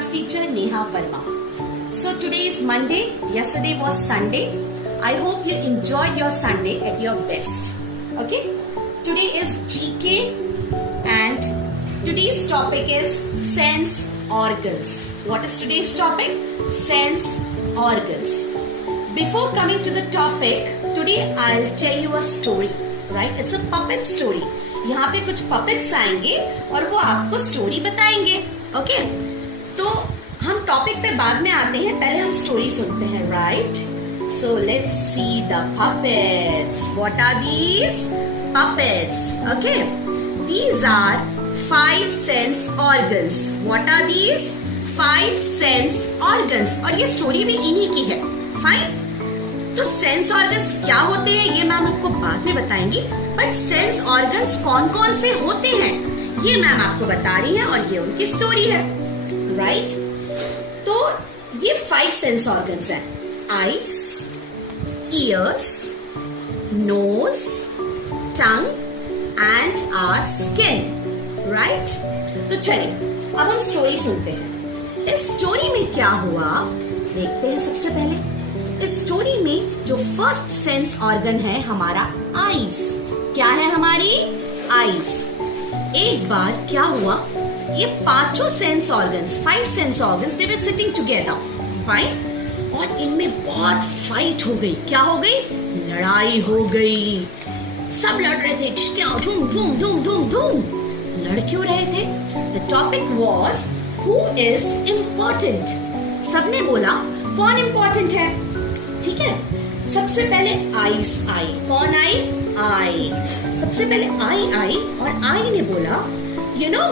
class teacher Neha Verma. So today is Monday, yesterday was Sunday. I hope you enjoyed your Sunday at your best. Okay? Today is GK and today's topic is sense organs. What is today's topic? Sense organs. Before coming to the topic, today I'll tell you a story. Right? It's a puppet story. यहाँ पे कुछ puppets आएंगे और वो आपको story बताएंगे. Okay? तो हम टॉपिक पे बाद में आते हैं, पहले हम स्टोरी सुनते हैं. Right? So let's see the puppets. What are these? Puppets. Okay? These are 5 sense organs. What are these? 5 sense organs. और ये स्टोरी भी इन्हीं की है. फाइन? तो सेंस ऑर्गन्स क्या होते हैं ये मैम आपको बाद में बताएंगी, बट सेंस ऑर्गन्स कौन कौन से होते हैं ये मैम आपको बता रही हैं और ये उनकी स्टोरी है. राइट? तो ये 5 सेंस ऑर्गन्स हैं. Eyes, ears, nose, tongue and our skin. Right? तो चलिए अब हम स्टोरी सुनते हैं. इस स्टोरी में क्या हुआ देखते हैं. सबसे पहले इस स्टोरी में जो फर्स्ट सेंस ऑर्गन है हमारा आईज. क्या है हमारी? आईज. एक बार क्या हुआ, ये 5 sense organs, 5 sense organs, they were sitting together. Fine? और इनमें बहुत फाइट हो गई. क्या हो गई? लड़ाई हो गई. सब लड़ रहे थे. धूम धूम धूम धूम धूम. लड़ क्यों रहे थे? The topic was who is important. सबने बोला कौन इम्पोर्टेंट है. ठीक है? सबसे पहले आईज आई. कौन आई? आई. सबसे पहले आई और आई ने बोला you know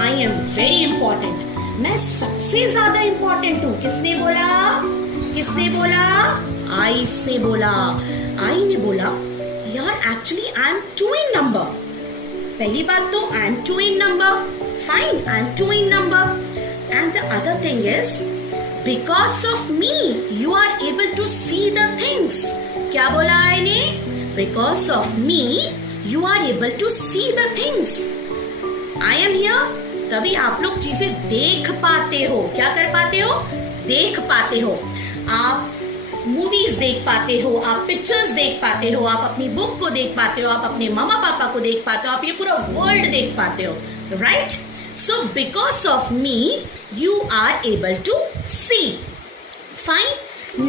I am very important. मैं सबसे ज्यादा इंपॉर्टेंट हूं. किसने बोला? किसने बोला? आईज ने बोला. आई ने बोला यार actually I am 2 in number. पहली बात तो I am 2 in number. Fine, I am 2 in number. And the other thing is because of me you are able to see the things. क्या बोला आई ने? because of me you are able to see the things. I am here तभी आप लोग चीजें देख पाते हो. क्या कर पाते हो? देख पाते हो. आप मूवीज देख पाते हो, आप पिक्चर्स देख पाते हो, आप अपनी बुक को देख पाते हो, आप अपने मम्मा पापा को देख पाते हो, आप ये पूरा वर्ल्ड देख पाते हो. Right? So because of me you are able to see. Fine?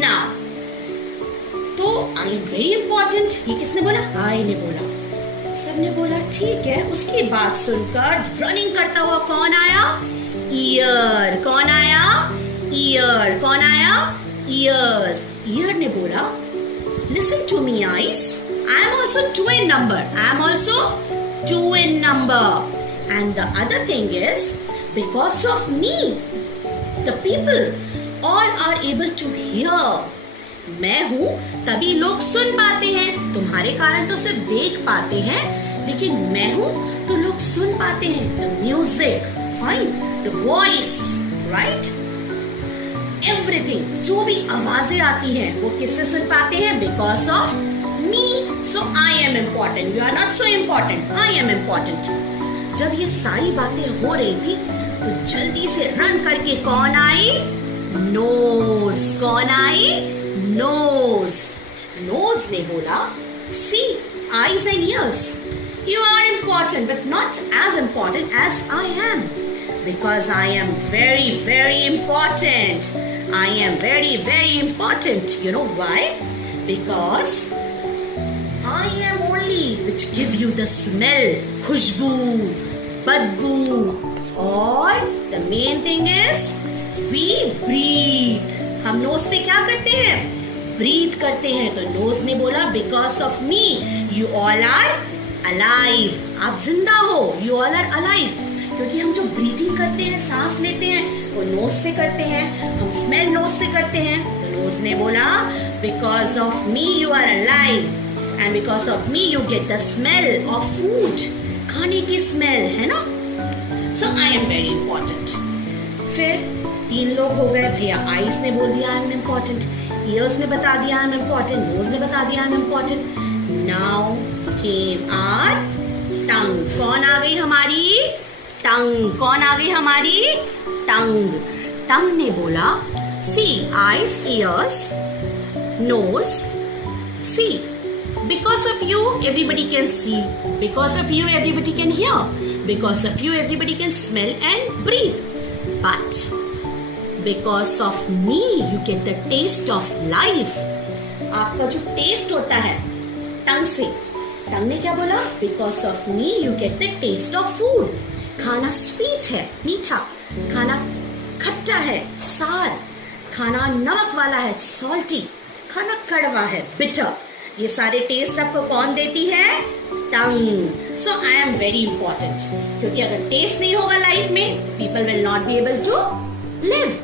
Now तो I am very important. ये किसने बोला? आई ने बोला. सबने बोला ठीक है. उसकी बात सुनकर रनिंग करता हुआ कौन आया? ईयर. कौन आया? ईयर. कौन आया? ईयर. ईयर ने बोला listen to me eyes. I am also 2 in number. I am also 2 in number. And the other thing is, because of me, the people all are able to hear. मैं हूँ तभी लोग सुन पाते हैं. तुम्हारे कारण तो सिर्फ देख पाते हैं, लेकिन मैं हूँ तो लोग सुन पाते हैं. The music, fine, the voice, right? Everything, जो भी आवाजें आती हैं, वो किससे सुन पाते हैं? Because of me. So I am important. You are not so important. I am important. जब ये सारी बातें हो रही थी तो जल्दी से रन करके कौन आई? नोज. कौन आई? नोज. नोज ने बोला see eyes and ears you are important but not as important as I am. Because I am very very important. I am very very important. You know why? Because I am only which give you the smell, खुशबू, बदबू, और the main thing is we breathe. हम nose से क्या करते हैं? Breathe करते हैं. तो नोज ने बोला because of me you all are alive. आप जिंदा हो. You all are alive. क्योंकि हम जो ब्रीथिंग करते हैं, सांस लेते हैं, वो नोज से करते हैं. हम स्मेल नोज से करते हैं. तो नोज ने बोला because of me you are alive. And because of me you get the smell of food. खाने की स्मेल है ना. So I am very important. फिर 3 लोग हो गए. भैया आईज ने बोल दिया I am important. Ears ने बता दिया I am important. Nose ने बता दिया I am important. Now came our tongue. कौन आ गई हमारी? टंग. कौन आ गई हमारी? टंग. टंग ने बोला, see eyes, ears, nose, see. Because of you, everybody can see. Because of you, everybody can hear. Because of you, everybody can smell and breathe. But because of me, you get the taste of life. आपका जो test होता है टंग से, टंग ने क्या बोला? Because of me, you get the taste of food. खाना sweet है, मीठा. खाना खट्टा है, सार. खाना नमक वाला है, सॉल्टी. खाना कड़वा है, बिटर. ये सारे टेस्ट आपको कौन देती है? Tongue. So I am very important, क्योंकि अगर टेस्ट नहीं होगा लाइफ में, people will not be able to live.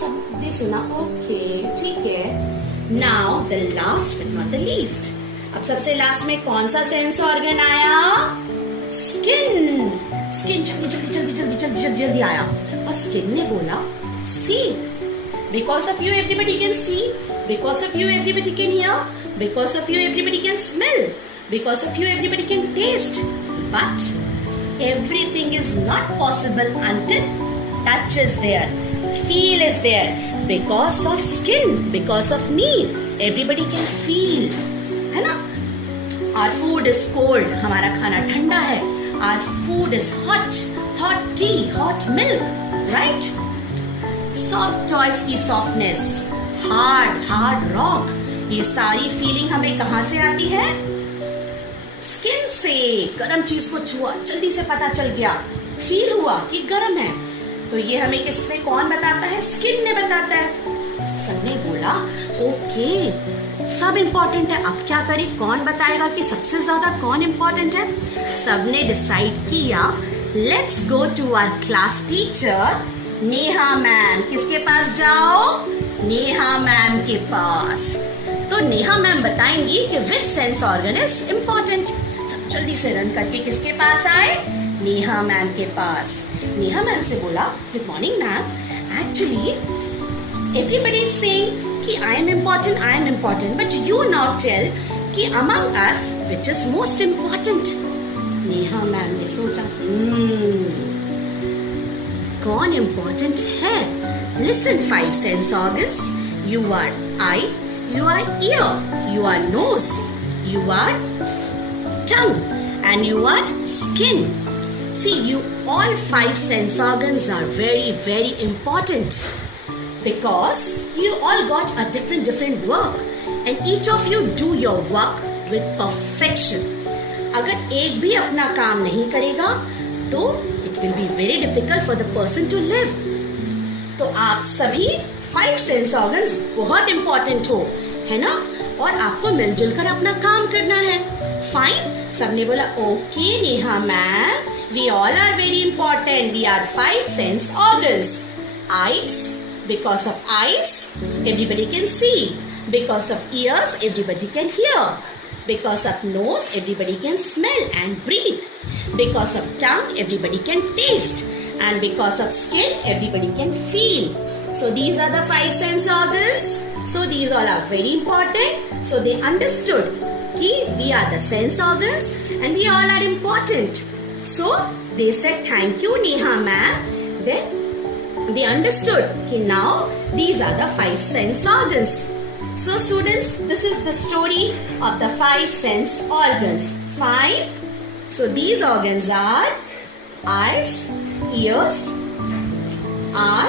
सबने सुना? ओके, ठीक है. Now the last but not the least. अब सबसे लास्ट में कौन सा सेंस ऑर्गन आया? स्किन. स्किन जल्दी जल्दी जल्दी जल्दी जल्दी जल्दी जल्दी आया. और स्किन ने बोला, सी. Because of you, everybody can see. Because of you, everybody can hear. Because of you, everybody can smell. Because of you, everybody can taste. But everything is not possible until touch is there, feel is there. Because of skin, because of me, everybody can feel. है ना? Our food is cold. हमारा खाना ठंडा है. Our food is hot. Hot tea, hot milk, right? Soft toys की softness, hard rock, ये सारी feeling हमें कहां से आती है? स्किन से. गर्म चीज को छुआ, जल्दी से पता चल गया, फील हुआ कि गर्म है. तो ये हमें किसने, कौन बताता है? स्किन ने बताता है. सबने बोला ओके, सब इम्पोर्टेंट है. अब क्या करें? कौन बताएगा कि सबसे ज्यादा कौन इम्पोर्टेंट है? सबने डिसाइड किया, let's go to our class teacher Neha ma'am. किसके पास जाओ? नेहा मैम के पास. तो नेहा मैम बताएंगी कि विच सेंस ऑर्गन इज इम्पोर्टेंट. सब जल्दी से रन करके किसके पास आए? नेहा मैम के पास. नेहा मैम से बोला, good morning ma'am, actually everybody is saying कि I am important, but you now tell कि among us which is most important. Neha ma'am ने सोचा, कौन इम्पोर्टेंट है? Listen, 5 sense organs. You are eye, you are ear, you are nose, you are tongue and you are skin. See, you all 5 sense organs are very very important because you all got a different work and each of you do your work with perfection. अगर एक भी अपना काम नहीं करेगा तो it will be very difficult for the person to live. तो आप सभी 5 सेंस ऑर्गन्स बहुत इंपॉर्टेंट हो, है ना? और आपको मिलजुल कर अपना काम करना है. फाइन. सबने बोला okay Neha ma'am, we all are very important. We are 5 sense organs. Eyes, because of eyes everybody can see. Because of ears everybody can hear. Because of nose everybody can smell and breathe. Because of tongue everybody can taste. And because of skin everybody can feel. So these are the 5 sense organs. So these all are very important. So they understood कि we are the sense organs and we all are important. So they said thank you Neha ma'am. Then they understood कि now these are the 5 sense organs. So students, this is the story of the 5 sense organs. Fine. So these organs are eyes, ears, our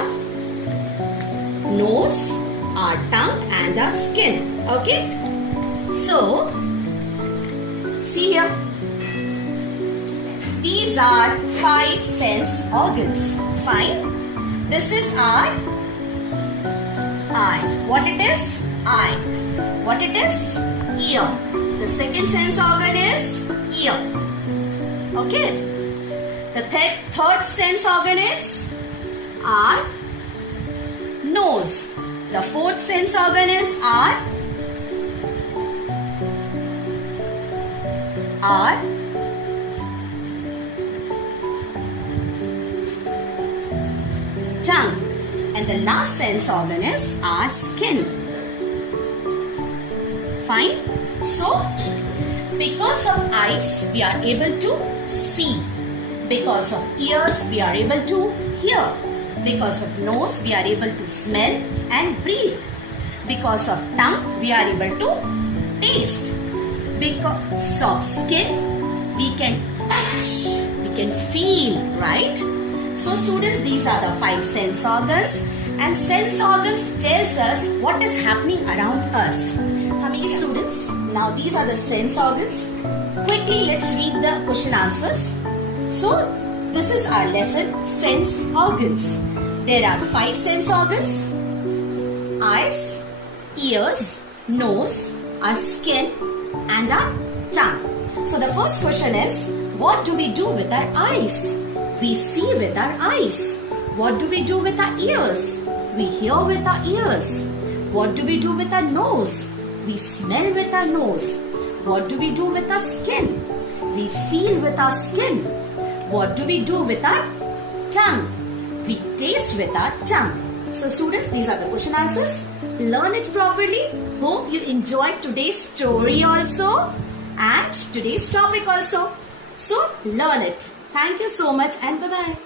nose, our tongue and our skin. Okay. So see here. These are 5 sense organs. Fine. This is our eye. What it is? Eye. What it is? Ear. The second sense organ is ear. Okay. The third sense organ is our nose. The fourth sense organ is our tongue. And the last sense organ is our skin. Fine. So, because of eyes, we are able to see. Because of ears, we are able to hear. Because of nose, we are able to smell and breathe. Because of tongue, we are able to taste. Because of skin, we can touch, we can feel, right? So students, these are the 5 sense organs, and sense organs tells us what is happening around us. How many students? Now these are the sense organs. Quickly, let's read the question answers. So this is our lesson, sense organs. There are 5 sense organs: eyes, ears, nose, our skin, and our tongue. So the first question is, what do we do with our eyes? We see with our eyes. What do we do with our ears? We hear with our ears. What do we do with our nose? We smell with our nose. What do we do with our skin? We feel with our skin. What do we do with our tongue? We taste with our tongue. So students, these are the question answers. Learn it properly. Hope you enjoyed today's story also and today's topic also. So learn it. Thank you so much and bye-bye.